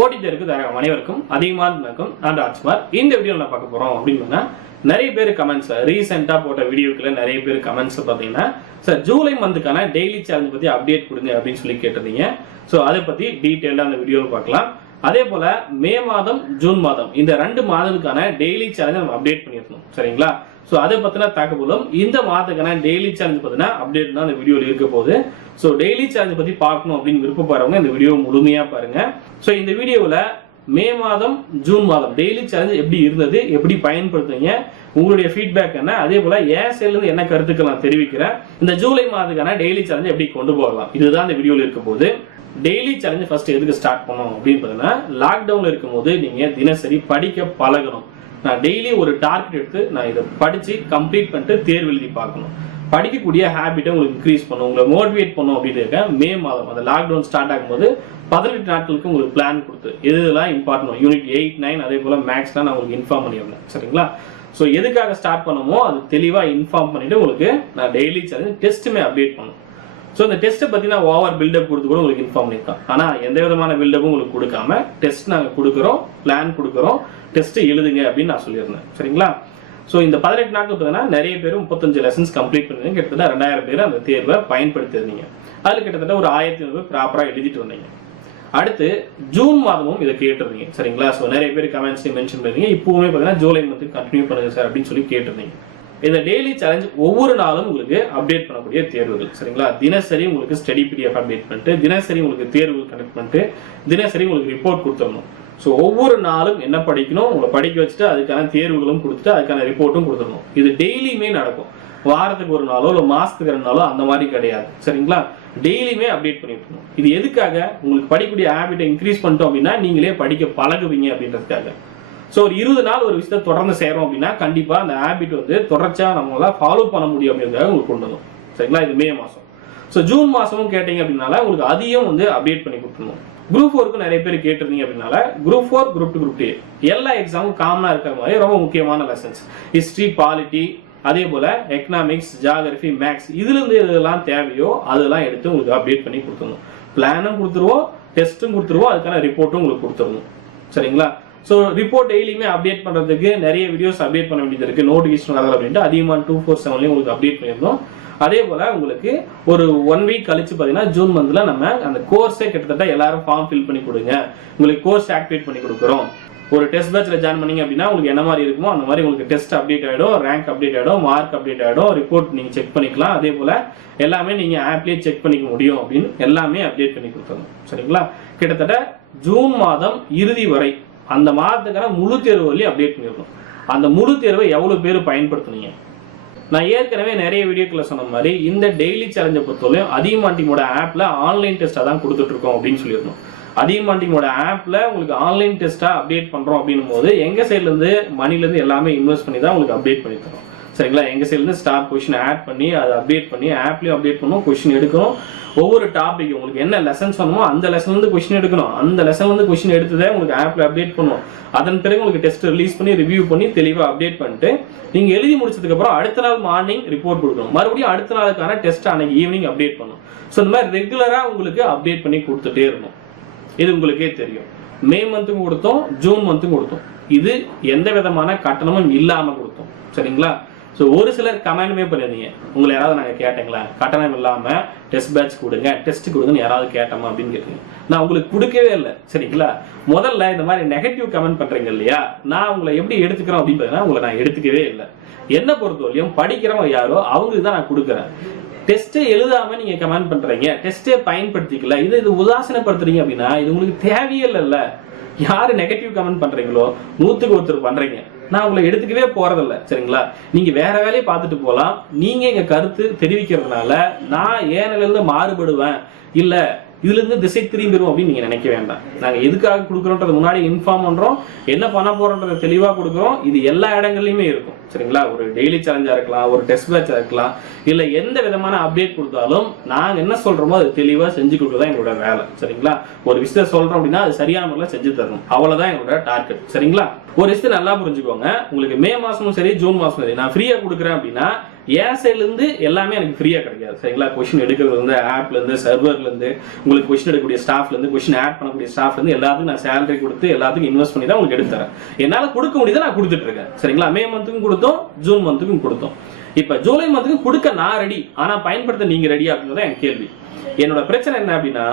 போட்டி தேர்வுக்கு தயாராகும் அனைவருக்கும் அதிகமான வணக்கம். நான் ராஜ்குமார். இந்த வீடியோவில் நான் பார்க்க போறோம் அப்படின்னா, நிறைய பேர் கமெண்ட்ஸ் ரீசெண்டா போட்ட வீடியோக்குள்ள நிறைய பேர் கமெண்ட்ஸ் பார்த்தீங்கன்னா, சார் ஜூலை மந்த்துக்கான டெய்லி சேலஞ்ச் பத்தி அப்டேட் கொடுங்க அப்படின்னு சொல்லி கேட்டிருந்தீங்க. ஸோ அதை பத்தி டீட்டெயிலாக அந்த வீடியோவில் பார்க்கலாம். அதே போல மே மாதம் ஜூன் மாதம் இந்த 2 மாதத்துக்கான டெய்லி சேலஞ்ச் நம்ம அப்டேட் பண்ணிருக்கணும். சரிங்களா? ஸோ அதை பத்தின தகவலும் இந்த மாதத்துக்கான டெய்லி சேலஞ்ச் பத்தின அப்டேட் தான் இந்த வீடியோவில் இருக்க போகுது. ஸோ டெய்லி சேலஞ்ச் பத்தி பார்க்கணும் அப்படின்னு விருப்பப்படுறவங்க இந்த வீடியோ முழுமையா பாருங்க. ஸோ இந்த வீடியோவில் மே மாதம் ஜூன் மாதம் டெய்லி சேலஞ்ச் எப்படி இருந்தது, எப்படி பயன்படுத்துங்க, உங்களுடைய ஃபீட்பேக் என்ன, அதே போல ஏன் சைட்லேருந்து என்ன கருத்துக்கள் நான் தெரிவிக்கிறேன், இந்த ஜூலை மாதத்துக்கான டெய்லி சேலஞ்ச் எப்படி கொண்டு போகலாம், இதுதான் இந்த வீடியோவில் இருக்க போகுது. டெய்லி சேலஞ்ச் ஃபர்ஸ்ட் எதுக்கு ஸ்டார்ட் பண்ணணும் அப்படின்னு பார்த்தீங்கன்னா, லாக்டவுன்ல இருக்கும்போது நீங்க தினசரி படிக்க பழகணும். நான் டெய்லி ஒரு டார்கெட் எடுத்து நான் இதை படிச்சு கம்ப்ளீட் பண்ணிட்டு தேர்வு எழுதி பார்க்கணும். படிக்கக்கூடிய ஹேபிட்டை உங்களுக்கு இன்க்ரீஸ் பண்ணும், உங்களை மோட்டிவேட் பண்ணும் அப்படின்னு மே மாதம் அந்த லாக்டவுன் ஸ்டார்ட் ஆகும்போது 18 நாட்களுக்கு உங்களுக்கு பிளான் கொடுத்து எதுலாம் இம்பார்ட்டன்ட் யூனிட் 8, 9 அதே போல மேக்ஸ்லாம் நான் உங்களுக்கு இன்ஃபார்ம் பண்ணியிருந்தேன். சரிங்களா? ஸோ எதுக்காக ஸ்டார்ட் பண்ணுமோ அது தெளிவாக இன்ஃபார்ம் பண்ணிட்டு உங்களுக்கு நான் டெய்லி சேலஞ்ச் டெஸ்ட்டுமே அப்டேட் பண்ணும். ஸோ இந்த டெஸ்ட்டை பற்றி நான் ஓவர் பில்டப் கொடுத்து கூட உங்களுக்கு இன்ஃபார்ம் பண்ணியிருக்கேன். ஆனால் எந்த விதமான பில்டப்பும் உங்களுக்கு கொடுக்காம டெஸ்ட் நாங்கள் கொடுக்குறோம், பிளான் கொடுக்குறோம், டெஸ்ட்டு எழுதுங்க அப்படின்னு நான் சொல்லியிருந்தேன். சரிங்களா? ஸோ இந்த 18 நாட்கள் பார்த்தீங்கன்னா நிறைய பேர் 35 லெசன்ஸ் கம்ப்ளீட் பண்ணிருந்தீங்க. கிட்டத்தட்ட 2000 பேர் அந்த தேர்வை பயன்படுத்திருந்தீங்க. அதில் கிட்டத்தட்ட ஒரு 1500 ப்ராப்பராக எழுதிட்டு வந்தீங்க. அடுத்து ஜூன் மாதமும் இதை கேட்டிருந்தீங்க. சரிங்களா? ஸோ நிறைய பேர் கமெண்ட்ஸ் மென்ஷன் பண்ணிருந்தீங்க. இப்பவுமே பார்த்தீங்கன்னா ஜூலை மந்த் கண்டினியூ பண்ணுங்க சார் அப்படின்னு சொல்லி கேட்டிருந்தீங்க. இந்த டெய்லி சேலஞ்ச் ஒவ்வொரு நாளும் உங்களுக்கு அப்டேட் பண்ணக்கூடிய தேர்வுகள். சரிங்களா? தினசரி உங்களுக்கு ஸ்டடி பிடிஎஃப் அப்டேட் பண்ணிட்டு, தினசரி உங்களுக்கு தேர்வு கனெக்ட் பண்ணிட்டு, தினசரி உங்களுக்கு ரிப்போர்ட் கொடுத்துடணும். ஸோ ஒவ்வொரு நாளும் என்ன படிக்கணும் உங்களை படிக்க வச்சுட்டு அதுக்கான தேர்வுகளும் கொடுத்துட்டு அதுக்கான ரிப்போர்ட்டும் கொடுத்துடணும். இது டெய்லியுமே நடக்கும். வாரத்துக்கு ஒரு நாளோ இல்லை மாசத்துக்கு 2 நாளோ அந்த மாதிரி கிடையாது. சரிங்களா? டெய்லியுமே அப்டேட் பண்ணிட்டு இருக்கணும். இது எதுக்காக? உங்களுக்கு படிக்கக்கூடிய ஹேபிட்டை இன்க்ரீஸ் பண்ணிட்டோம் அப்படின்னா நீங்களே படிக்க பழகுவீங்க அப்படின்றதுக்காக. ஸோ ஒரு 20 நாள் ஒரு விஷயத்தை தொடர்ந்து செய்யறோம் அப்படின்னா கண்டிப்பா அந்த ஹேபிட் தொடர்ச்சியா நம்மளால ஃபாலோ பண்ண முடியும் அப்படின்றதுக்காக உங்களுக்கு கொண்டு வரும். சரிங்களா? இது மே மாசம். ஸோ ஜூன் மாசமும் கேட்டீங்க அப்படின்னால உங்களுக்கு அதையும் அப்டேட் பண்ணி கொடுத்துருணும். குரூப் 4க்கு நிறைய பேர் கேட்டிருந்தீங்க அப்படின்னால குரூப் 4, குரூப் 2, குரூப் 3 எல்லா எக்ஸாமும் காமனா இருக்கிற மாதிரி ரொம்ப முக்கியமான லெசன்ஸ் ஹிஸ்டரி, பாலிட்டி, அதே போல எக்கனாமிக்ஸ், ஜியாகிரபி, மேக்ஸ் இதுல இருந்து எதெல்லாம் தேவையோ அதெல்லாம் எடுத்து உங்களுக்கு அப்டேட் பண்ணி கொடுத்துடணும். பிளானும் கொடுத்துருவோம், டெஸ்ட்டும் கொடுத்துருவோம், அதுக்கான ரிப்போர்ட்டும் உங்களுக்கு கொடுத்துடணும். சரிங்களா? ஸோ ரிப்போர்ட் டெய்லியுமே அப்டேட் பண்ணுறதுக்கு நிறைய வீடியோஸ் அப்டேட் பண்ண வேண்டியது இருக்கு. நோட்டிஃபிகேஷன் வரல அப்படின்ட்டு அதிகமாக 247 உங்களுக்கு அப்டேட் பண்ணியிருந்தோம். அதே போல உங்களுக்கு ஒரு 1 வீக் கழிச்சு பார்த்தீங்கன்னா ஜூன் மந்த்ல நம்ம அந்த கோர்ஸே கிட்டத்தட்ட எல்லாரும் ஃபார்ம் ஃபில் பண்ணி கொடுங்க, உங்களுக்கு கோர்ஸ் ஆக்டிவேட் பண்ணி கொடுக்குறோம். ஒரு டெஸ்ட் பேட்ச்ல ஜாயின் பண்ணீங்க அப்படின்னா உங்களுக்கு என்ன மாதிரி இருக்குமோ அந்த மாதிரி உங்களுக்கு டெஸ்ட் அப்டேட் ஆகிடும், ரேங்க் அப்டேட் ஆகிடும், மார்க் அப்டேட் ஆகிடும், ரிப்போர்ட் நீங்க செக் பண்ணிக்கலாம். அதே போல எல்லாமே நீங்க ஆப்லேயே செக் பண்ணிக்க முடியும் அப்படின்னு எல்லாமே அப்டேட் பண்ணி கொடுத்துருங்க. சரிங்களா? கிட்டத்தட்ட ஜூன் மாதம் இறுதி வரை அந்த மாதத்துக்கான முழு தேர்வு வரையும் அப்டேட் பண்ணிருக்கணும். அந்த முழு தேர்வை எவ்வளவு பேர் பயன்படுத்துனீங்க? நான் ஏற்கனவே நிறைய வீடியோக்களை சொன்ன மாதிரி இந்த டெய்லி சேலஞ்சை பொறுத்தவரையும் அதியமான் டீமோட ஆப்ல ஆன்லைன் டெஸ்டா தான் கொடுத்துட்டு இருக்கோம் அப்படின்னு சொல்லியிருந்தோம். அதியமான் டீமோட ஆப்ல உங்களுக்கு ஆன்லைன் டெஸ்டா அப்டேட் பண்றோம் அப்படின்னும் போது எங்க சைட்ல இருந்து மணில இருந்து எல்லாமே இன்வெஸ்ட் பண்ணி தான் உங்களுக்கு அப்டேட் பண்ணி தரோம். சரிங்களா? எங்க சைட்ல இருந்து ஸ்டார் கொஸ்டின் ஆட் பண்ணி அதை அப்டேட் பண்ணி ஆப்லயும் அப்டேட் பண்ணுவோம், கொஸ்டின் எடுக்கணும். ஒவ்வொரு டாபிக் உங்களுக்கு என்ன லெசன்ஸ் வேணுமோ அந்த லெசன்ல இருந்து கொஸ்டின் எடுக்கணும். அந்த லெசன்ல இருந்து கொஸ்டின் எடுத்ததே உங்களுக்கு ஆப்ல அப்டேட் பண்ணுவோம். அதன் பிறகு உங்களுக்கு டெஸ்ட் ரிலீஸ் பண்ணி ரிவ்யூ பண்ணி தெளிவா அப்டேட் பண்ணிட்டு நீங்க எழுதி முடிச்சதுக்கு அப்புறம் அடுத்த நாள் மார்னிங் ரிப்போர்ட் கொடுக்கணும். மறுபடியும் அடுத்த நாளுக்கான டெஸ்ட் அன்னைக்கு ஈவினிங் அப்டேட் பண்ணணும். ஸோ இந்த மாதிரி ரெகுலரா உங்களுக்கு அப்டேட் பண்ணி கொடுத்துட்டே இருக்கணும். இது உங்களுக்கே தெரியும். மே மந்த்துக்கும் கொடுத்தோம், ஜூன் மந்த்துக்கும் கொடுத்தோம். இது எந்த விதமான கட்டணமும் இல்லாம கொடுத்தோம். சரிங்களா? ஸோ ஒரு சிலர் கமெண்ட்மே பண்ணிருந்தீங்க, உங்களை யாராவது நாங்கள் கேட்டீங்களா கட்டணம் இல்லாம டெஸ்ட் பேட்ச் கொடுங்க, டெஸ்ட் கொடுங்கன்னு யாராவது கேட்டோமா அப்படின்னு கேட்டீங்க. நான் உங்களுக்கு கொடுக்கவே இல்லை. சரிங்களா? முதல்ல இந்த மாதிரி நெகட்டிவ் கமெண்ட் பண்றீங்க இல்லையா, நான் உங்களை எப்படி எடுத்துக்கிறோம் அப்படின்னு பார்த்தீங்கன்னா உங்களை நான் எடுத்துக்கவே இல்லை. என்ன பொறுத்தவரையும் படிக்கிறவங்க யாரோ அவங்களுக்கு தான் நான் கொடுக்குறேன். டெஸ்ட்டே எழுதாம நீங்க கமெண்ட் பண்றீங்க, டெஸ்ட்டே பயன்படுத்திக்கல, இது உதாசனப்படுத்துறீங்க அப்படின்னா இது உங்களுக்கு தேவையே இல்லைல்ல. யாரு நெகட்டிவ் கமெண்ட் பண்றீங்களோ 100க்கு ஒருத்தர் பண்றீங்க. நான் உங்களை எடுத்துக்கவே போறதில்ல. சரிங்களா? நீங்க வேற வேலையை பார்த்துட்டு போலாம். நீங்க எங்க கருத்து தெரிவிக்கிறதுனால நான் ஏனில இருந்து மாறுபடுவேன், இல்ல இதுல இருந்து திசை திரும்பிடும் அப்படின்னு நீங்க நினைக்க வேண்டாம். நாங்க எதுக்காக கொடுக்குறோன்றது முன்னாடி இன்ஃபார்ம் பண்றோம், என்ன பண்ண போறோன்றதை தெளிவா கொடுக்குறோம். இது எல்லா இடங்கள்லயுமே இருக்கும். சரிங்களா? ஒரு டெய்லி சேலஞ்சா இருக்கலாம், ஒரு டெஸ்ட் பேட்சா இருக்கலாம், இல்ல எந்த விதமான அப்டேட் கொடுத்தாலும் நாங்க என்ன சொல்றோமோ அது தெளிவா செஞ்சு கொடுக்கறதா எங்களோட வேலை. சரிங்களா? ஒரு விஷயத்த சொல்றோம் அப்படின்னா அது சரியான முறையில் செஞ்சு தரணும். அவ்வளவுதான் எங்களோட டார்கெட். சரிங்களா? ஒரு விஷயத்தை நல்லா புரிஞ்சுக்கோங்க. உங்களுக்கு மே மாசமும் சரி, ஜூன் மாசமும் சரி நான் ஃப்ரீயா கொடுக்குறேன் அப்படின்னா என் சைட்ல இருந்து எல்லாமே எனக்கு ஃப்ரீயா கிடைக்காது சரிங்களா. கொஸ்டின் எடுக்கிறது வந்து ஆப்ல இருந்து சர்வர்ல இருந்து உங்களுக்கு கொஸ்டின் எடுக்கக்கூடிய ஸ்டாஃப்ல இருந்து கொஸ்டின் ஆட் பண்ணக்கூடிய ஸ்டாஃப்ல இருந்து எல்லாத்துக்கும் நான் சேலரி கொடுத்து எல்லாத்துக்கும் இன்வெஸ்ட் பண்ணி தான் உங்களுக்கு எடுத்து தரேன். என்னால கொடுக்க முடியுது நான் கொடுத்துட்டு இருக்கேன் சரிங்களா. மே மந்த்துக்கும் கொடுத்தோம், ஜூன் மந்த்துக்கும் கொடுத்தோம். இப்ப ஜூலை மந்த்துக்கு கொடுக்க நான் ரெடி, ஆனா பயன்படுத்த நீங்க ரெடி அப்படின்றத என் கேள்வி. என்னோட பிரச்சனை என்ன அப்படின்னா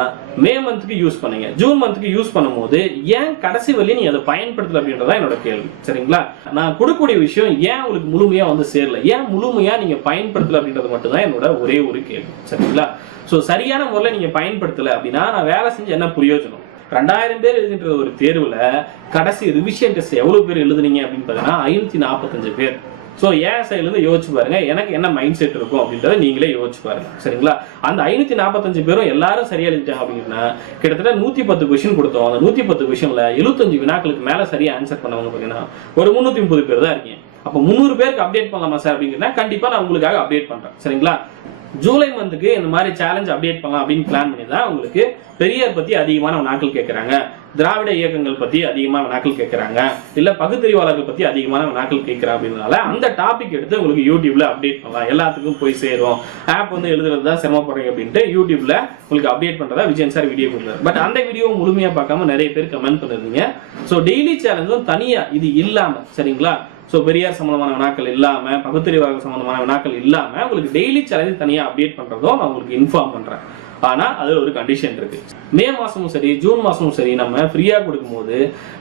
மே மந்த்துக்கு யூஸ் பண்ணீங்க, ஜூன் மந்த்துக்கு யூஸ் பண்ணும்போது ஏன் கடைசி வரையும் நீ அதை பயன்படுத்தல அப்படின்றத என்னோட கேள்வி சரிங்களா. நான் கொடுக்கக்கூடிய விஷயம் ஏன் உங்களுக்கு முழுமையா வந்து சேரல, ஏன் முழுமையா நீங்க பயன்படுத்தல அப்படின்றது மட்டும் தான் என்னோட ஒரே ஒரு கேள்வி சரிங்களா. சோ சரியான முறையில் நீங்க பயன்படுத்தல அப்படின்னா நான் வேலை செஞ்சு என்ன பிரயோஜனம்? 2000 பேர் எழுதின்ற ஒரு தேர்வுல கடைசி ரிவிஷன் டெஸ்ட் எவ்வளவு பேர் எழுதுனீங்க அப்படின்னு பாத்தீங்கன்னா 545 பேர். ஸோ ஏன் சைட்லேருந்து யோசிச்சு பாருங்க எனக்கு என்ன மைண்ட் செட் இருக்கும் அப்படின்றத நீங்களே யோசிச்சு பாருங்க சரிங்களா. அந்த 545 பேரும் எல்லாரும் சரியா எழுதிட்டாங்க அப்படின்னா கிட்டத்தட்ட 110 கொஸ்டின் கொடுத்தோம். அந்த 110 கொஸ்டின்ல 75 வினாக்களுக்கு மேல சரியா ஆன்சர் பண்ணவங்க பார்த்தீங்கன்னா ஒரு 330 பேர் தான் இருக்கீங்க. அப்போ 300 பேருக்கு அப்டேட் பண்ணலாமா சார் அப்படிங்கிறத கண்டிப்பா நான் உங்களுக்காக அப்டேட் பண்றேன் சரிங்களா. ஜூலை மந்த்துக்கு இந்த மாதிரி சேலஞ்ச் அப்டேட் பண்ணலாம் அப்படின்னு பிளான் பண்ணி தான் உங்களுக்கு பெரியார் பத்தி அதிகமான வினாக்கள் கேட்கறாங்க, திராவிட இயக்கங்கள் பத்தி அதிகமான வினாக்கள் கேட்கறாங்க, இல்ல பகுத்தறிவாளர்கள் பத்தி அதிகமான வினாக்கள் கேட்கறாங்க அப்படின்றனால அந்த டாபிக் எடுத்து உங்களுக்கு யூடியூப்ல அப்டேட் பண்ணலாம், எல்லாத்துக்கும் போய் சேரும். ஆப் வந்து எழுதுறது தான் சிரமப்படுறீங்க அப்படின்ட்டு யூடியூப்ல உங்களுக்கு அப்டேட் பண்றதா விஜயன் சார் வீடியோ கொடுத்தாரு. பட் அந்த வீடியோ முழுமையா பார்க்காம நிறைய பேர் கமெண்ட் பண்ணிருந்தீங்க. ஸோ டெய்லி சேலஞ்சும் தனியா இது இல்லாம சரிங்களா. ஸோ பெரியார் சம்பந்தமான வினாக்கள் இல்லாம பகுத்தறிவாளர்கள் சம்பந்தமான வினாக்கள் இல்லாம உங்களுக்கு டெய்லி சேலஞ்ச் தனியா அப்டேட் பண்றதும் நான் உங்களுக்கு இன்ஃபார்ம் பண்றேன். ஆனா அதுல ஒரு கண்டிஷன் இருக்கு. மே மாசமும் சரி ஜூன் மாசமும் சரி நம்ம ஃப்ரீயா கொடுக்கும் போது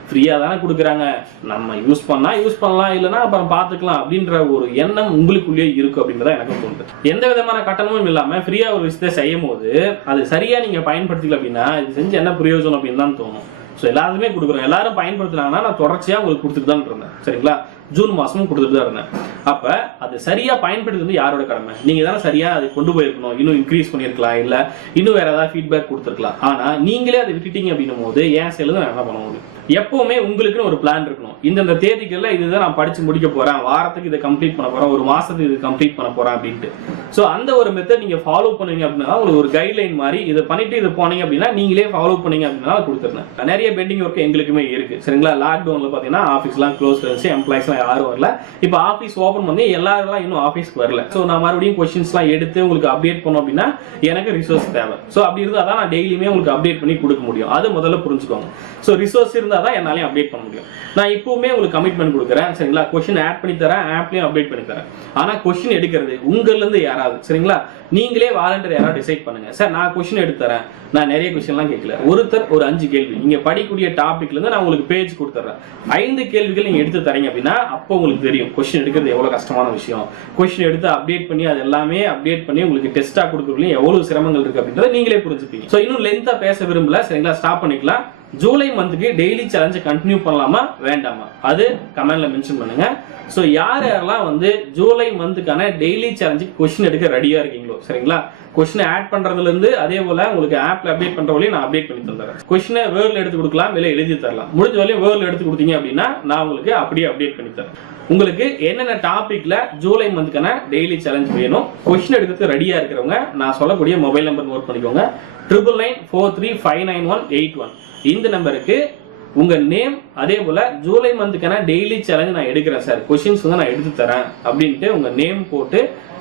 ஃப்ரீயா தானே கொடுக்குறாங்க, நம்ம யூஸ் பண்ணலாம் இல்லைன்னா அப்புறம் பாத்துக்கலாம் அப்படின்ற ஒரு எண்ணம் உங்களுக்குள்ளேயே இருக்கு அப்படின்றத எனக்கு தோணுது. எந்த விதமான கட்டணமும் இல்லாம ஃப்ரீயா ஒரு விஷயத்தை செய்யும் போது அது சரியா நீங்க பயன்படுத்திக்கல அப்படின்னா இது செஞ்சு என்ன பிரயோஜனம் அப்படின்னு தான் தோணும். ஸோ எல்லாருமே கொடுக்குறோம், எல்லாரும் பயன்படுத்தினாங்கன்னா நான் தொடர்ச்சியா உங்களுக்கு கொடுத்துட்டு தான் இருந்தேன் சரிங்களா. ஜூன் மாசமும் கொடுத்துட்டு தான் இருந்தேன். அப்ப அது சரியா பயன்படுத்துறது யாரோட கடமை? நீங்க தானே சரியா அதை கொண்டு போயிருக்கணும், இன்னும் இன்க்ரீஸ் பண்ணிருக்கலாம், இல்ல இன்னும் வேற ஏதாவது ஃபீட்பேக் கொடுத்துருக்கலாம். ஆனா நீங்களே அதை விட்டுட்டீங்க அப்படின்னும் போது ஏன் செயலுக்கு நான் என்ன பண்ண முடியும்? எப்பவுமே உங்களுக்குன்னு ஒரு பிளான் இருக்கணும். இந்த தேதிகள்ல இதுதான் நான் படிச்சு முடிக்க போறேன், வாரத்துக்கு இதை கம்ப்ளீட் பண்ண போறேன், ஒரு மாசத்துக்கு இது கம்ப்ளீட் பண்ண போறேன் அப்படின்ட்டு. சோ அந்த ஒரு மெத்தட் நீங்க ஃபாலோ பண்ணுவீங்க அப்படின்னா உங்களுக்கு ஒரு கைட்லைன் மாதிரி இதை பண்ணிட்டு இது போனீங்க அப்படின்னா நீங்களே ஃபாலோ பண்ணீங்க அப்படின்னா கொடுத்துருந்தேன். நிறைய பெண்டிங் ஒர்க் எங்களுக்குமே இருக்கு சரிங்களா. லாக்டவுன்ல பாத்தீங்கன்னா ஆஃபீஸ் எல்லாம் க்ளோஸ் இருந்துச்சு, எம்ப்ளாய்ஸ் எல்லாம் யாரும் வரல. இப்போ ஆஃபீஸ் ஓபன் பண்ணி எல்லாரும் இன்னும் ஆஃபீஸ்க்கு வரல. சோ நான் மறுபடியும் கொஸ்டின்ஸ் எல்லாம் எடுத்து உங்களுக்கு அப்டேட் பண்ணோம் அப்படின்னா எனக்கு ரிசோர்ஸ் தேவை. சோ அப்படி இருந்தா தான் நான் டெய்லியுமே உங்களுக்கு அப்டேட் பண்ணி கொடுக்க முடியும். அது முதல்ல புரிஞ்சுக்கோங்க. சோ ரிசோர்ஸ் இருந்தா தான் என்னால அப்டேட் பண்ண முடியும். நான் இப்பவுமே உங்களுக்கு கமிட்மெண்ட் கொடுக்குறேன் சரிங்களா. கொஸ்டின் ஆட் பண்ணி தரேன், ஆப்லயும் அப்டேட் பண்ணி தரேன். ஆனா கொஸ்டின் எடுக்கிறது உங்கள்ல இருந்து யாராவது சரிங்களா. நீங்களே வாலண்டியர் யாராவது டிசைட் பண்ணுங்க. சார் நான் கொஸ்டின் எடுத்து தரேன், நான் நிறைய கொஸ்டின்லாம் கேட்கல, ஒருத்தர் ஒரு 5 கேள்வி நீங்க படிக்கக்கூடிய டாபிக்ல இருந்து நான் உங்களுக்கு பேஜ் கொடுத்துறேன். 5 கேள்விகள் நீங்க எடுத்து தரீங்க அப்படின்னா அப்போ உங்களுக்கு தெரியும் கொஸ்டின் எடுக்கிறது எவ்வளவு கஷ்டமான விஷயம். கொஸ்டின் எடுத்து அப்டேட் பண்ணி அது எல்லாமே அப்டேட் பண்ணி உங்களுக்கு டெஸ்டா கொடுக்கறதுலயும் எவ்வளவு சிரமங்கள் இருக்கு அப்படின்றத நீங்களே புரிஞ்சுப்பீங்க. சோ இன்னும் லென்த்தா பேச விரும்பல சரிங்களா, ஸ்டாப் பண்ணிக்கலாம். ஜூலை மந்த்துக்கு டெய்லி சேலஞ்ச் கண்டினியூ பண்ணலாமா வேண்டாமா அது கமெண்ட்ல மென்ஷன் பண்ணுங்க. சோ யாரெல்லாம் வந்து ஜூலை மந்த்துக்கான டெய்லி சேலஞ்ச் கொஸ்டின் எடுக்க ரெடியா இருக்கீங்களோ சரிங்களா, கொஸ்டின் ஆட் பண்றதுல இருந்து அதே போல உங்களுக்கு ஆப்ல அப்டேட் பண்ற வரையும் நான் அப்டேட் பண்ணி தந்துறேன். கொஸ்டினை வேர்ட்ல எடுத்து கொடுக்கலாம், இல்ல எழுதி தரலாம். முடிஞ்ச வரையும் வேர்ட்ல எடுத்து கொடுத்தீங்க அப்படின்னா நான் உங்களுக்கு அப்படியே அப்டேட் பண்ணி தரேன். உங்களுக்கு என்னென்ன டாபிக்ல ஜூலை மந்த்துக்கான டெய்லி சேலஞ்ச் வேணும், கொஸ்டின் எடுக்கிறதுக்கு ரெடியா இருக்கிறவங்க நான் சொல்லக்கூடிய மொபைல் நம்பர் நோட் பண்ணிக்கோங்க. 9994359181 இந்த நம்பருக்கு உங்க நேம் அதே போல ஜூலை மந்த்துக்கான டெய்லி சேலஞ்ச் நான் எடுக்கிறேன் சார், கொஸ்டின்ஸ் வந்து நான் எடுத்து தரேன் அப்படின்ட்டு உங்க நேம் போட்டு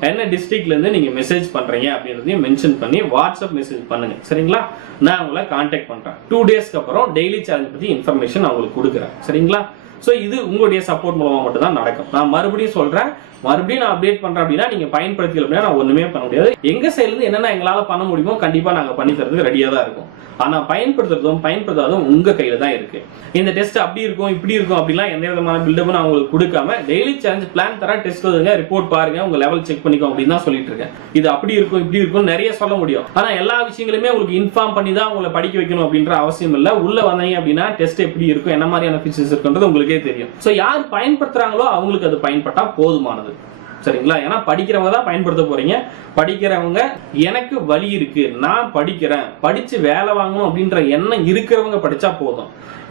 என்ன டிஸ்ட்ரிக்ட்ல இருந்து நீங்க மெசேஜ் பண்றீங்க அப்படின்றதையும் மென்ஷன் பண்ணி வாட்ஸ்அப் மெசேஜ் பண்ணுங்க சரிங்களா. நான் உங்களை கான்டாக்ட் பண்றேன். 2 டேஸ்க்கு அப்புறம் டெய்லி சேலஞ்ச் பத்தி இன்ஃபர்மேஷன் நான் உங்களுக்கு கொடுக்குறேன் சரிங்களா. சோ இது உங்களுடைய சப்போர்ட் மூலமா மட்டும் தான் நடக்கும். நான் மறுபடியும் சொல்றேன், மறுபடியும் நான் அப்டேட் பண்றேன் அப்படின்னா நீங்க பயன்படுத்திக்கல அப்படின்னா நான் ஒண்ணுமே பண்ண முடியாது. எங்க சைடுல இருந்து என்னென்ன எங்களால பண்ண முடியுமோ கண்டிப்பா நாங்க பண்ணி தரதுக்கு ரெடியா தான் இருக்கும். ஆனா பயன்படுத்துறதும் பயன்படுத்தாததும் உங்க கையில தான் இருக்கு. இந்த டெஸ்ட் அப்படி இருக்கும் இப்படி இருக்கும் அப்படிலாம் எந்த விதமான பில்டப்பும் நான் உங்களுக்கு கொடுக்காம டெய்லி சேலஞ்ச் பிளான் தர, டெஸ்ட் எழுதுங்க, ரிப்போர்ட் பாருங்க, உங்க லெவல் செக் பண்ணிக்கோ அப்படின்னு தான் சொல்லிட்டு இருக்கேன். இது அப்படி இருக்கும் இப்படி இருக்கும் நிறைய சொல்ல முடியும். ஆனா எல்லா விஷயங்களுமே உங்களுக்கு இன்ஃபார்ம் பண்ணி தான் உங்களை படிக்க வைக்கணும் அப்படின்ற அவசியம் இல்ல. உள்ள வந்தீங்க அப்படின்னா டெஸ்ட் எப்படி இருக்கும், என்ன மாதிரியான ஃபீச்சர்ஸ் இருக்குன்றது உங்களுக்கே தெரியும். சோ யார் பயன்படுத்துறாங்களோ அவங்களுக்கு அது பயன்பட்டா போதுமானது சரிங்களா. ஏன்னா படிக்கிறவங்க தான் பயன்படுத்த போறீங்க. படிக்கிறவங்க எனக்கு வழி இருக்கு, நான் படிக்கிறேன், படிச்சு வேலை வாங்கணும் அப்படின்ற எண்ணம் இருக்கிறவங்க படிச்சா போதும்.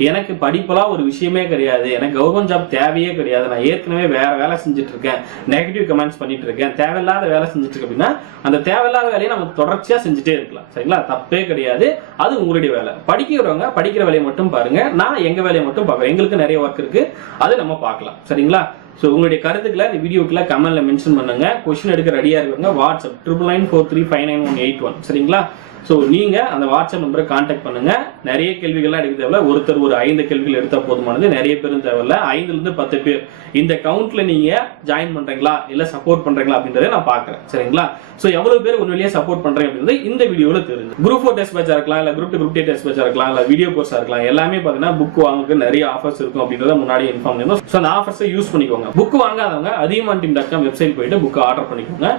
எனக்கு படிப்பெல்லாம் ஒரு விஷயமே கிடையாது, எனக்கு கவர்மெண்ட் ஜாப் தேவையே கிடையாது, நான் ஏற்கனவே வேற வேலை செஞ்சுட்டு இருக்கேன், நெகட்டிவ் கமெண்ட்ஸ் பண்ணிட்டு இருக்கேன், தேவையில்லாத வேலை செஞ்சுட்டு இருக்கேன் அப்படின்னா அந்த தேவையில்லாத வேலையை நம்ம தொடர்ச்சியா செஞ்சுட்டே இருக்கலாம் சரிங்களா. தப்பே கிடையாது, அது உங்களுடைய வேலை. படிக்கிறவங்க படிக்கிற வேலையை மட்டும் பாருங்க, நான் எங்க வேலையை மட்டும் பார்ப்பேன். எங்களுக்கு நிறைய ஒர்க் இருக்கு, அது நம்ம பார்க்கலாம் சரிங்களா. ஸோ உங்களுடைய கருத்துக்களை இந்த வீடியோக்குள்ள கமெண்ட்ல மென்ஷன் பண்ணுங்க. கொஸ்டின் எடுக்க ரெடியா இருக்காங்க. வாட்ஸ்அப் 99943591 சரிங்களா? ஸோ நீங்க அந்த வாட்ஸ்அப் நம்பரை கான்டாக்ட் பண்ணுங்க. நிறைய கேள்விகள்லாம் எடுக்க தேவையில்ல. ஒருத்தர் ஒரு 5 கேள்விகள் எடுத்தா போதுமானது. நிறைய பேரும் தேவையில்ல. 5ல 10 பேர் இந்த கவுண்ட்ல நீங்க ஜாயின் பண்றீங்களா இல்ல சப்போர்ட் பண்றீங்களா அப்படின்றத நான் பாக்குறேன் சரிங்களா? ஸோ எவ்வளவு பேர் உண்மையிலேயே சப்போர்ட் பண்றீங்க அப்படின்றது இந்த வீடியோல தெரிஞ்சு. குரூப் 4 டெஸ்ட் பேட்சா இருக்கலாம், இல்ல குரூப் 2 குரூப் 8 டெஸ்ட் பேட்சா இருக்கலாம், இல்ல வீடியோ கோர்ஸா இருக்கலாம். எல்லாமே பாத்தீங்கன்னா புக் வாங்க நிறைய ஆஃபர்ஸ் இருக்கும் அப்படின்றத முன்னாடி இன்ஃபார்ம் பண்ணணும். ஸோ அந்த ஆஃபர்ஸை யூஸ் பண்ணிக்கோங்க. புக் வாங்காதவங்க athiyamanteam.com வெப்சைட் போயிட்டு புக் ஆர்டர் பண்ணிக்கோங்க.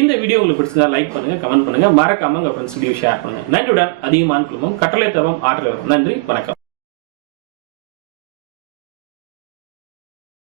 இந்த வீடியோ உங்களுக்கு பிடிச்சதா லைக் பண்ணுங்க, கமெண்ட் பண்ணுங்க, மறக்காம உங்க ஃப்ரெண்ட்ஸ் வீடியோ ஷேர் பண்ணுங்க. நன்றியுடன் அதிகமான குழுமம் கட்டளை தவம் ஆற்றல். நன்றி, வணக்கம்.